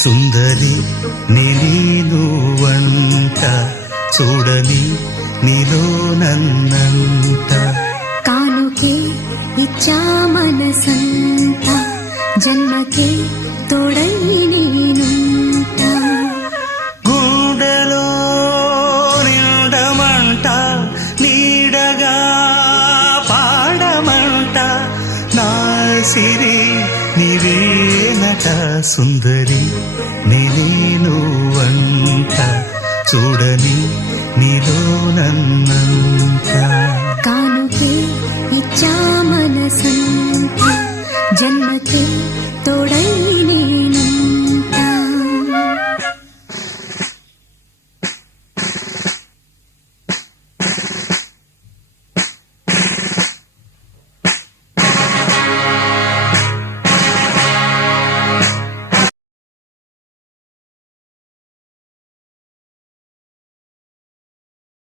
సుందరి నేను వంట చూడని నీలో నన్నంట కానుకే ఇచ్చా మనసంత జన్మకే తోడై నేనుంట గుండెలో నిండమంట నీడగా పాడమంట నా సిరి నీవేనట సుందరి నేను వంట చూడని నీలో నన్నంత కానుకే ఇచ్చా మనసంత జన్మకే తోడై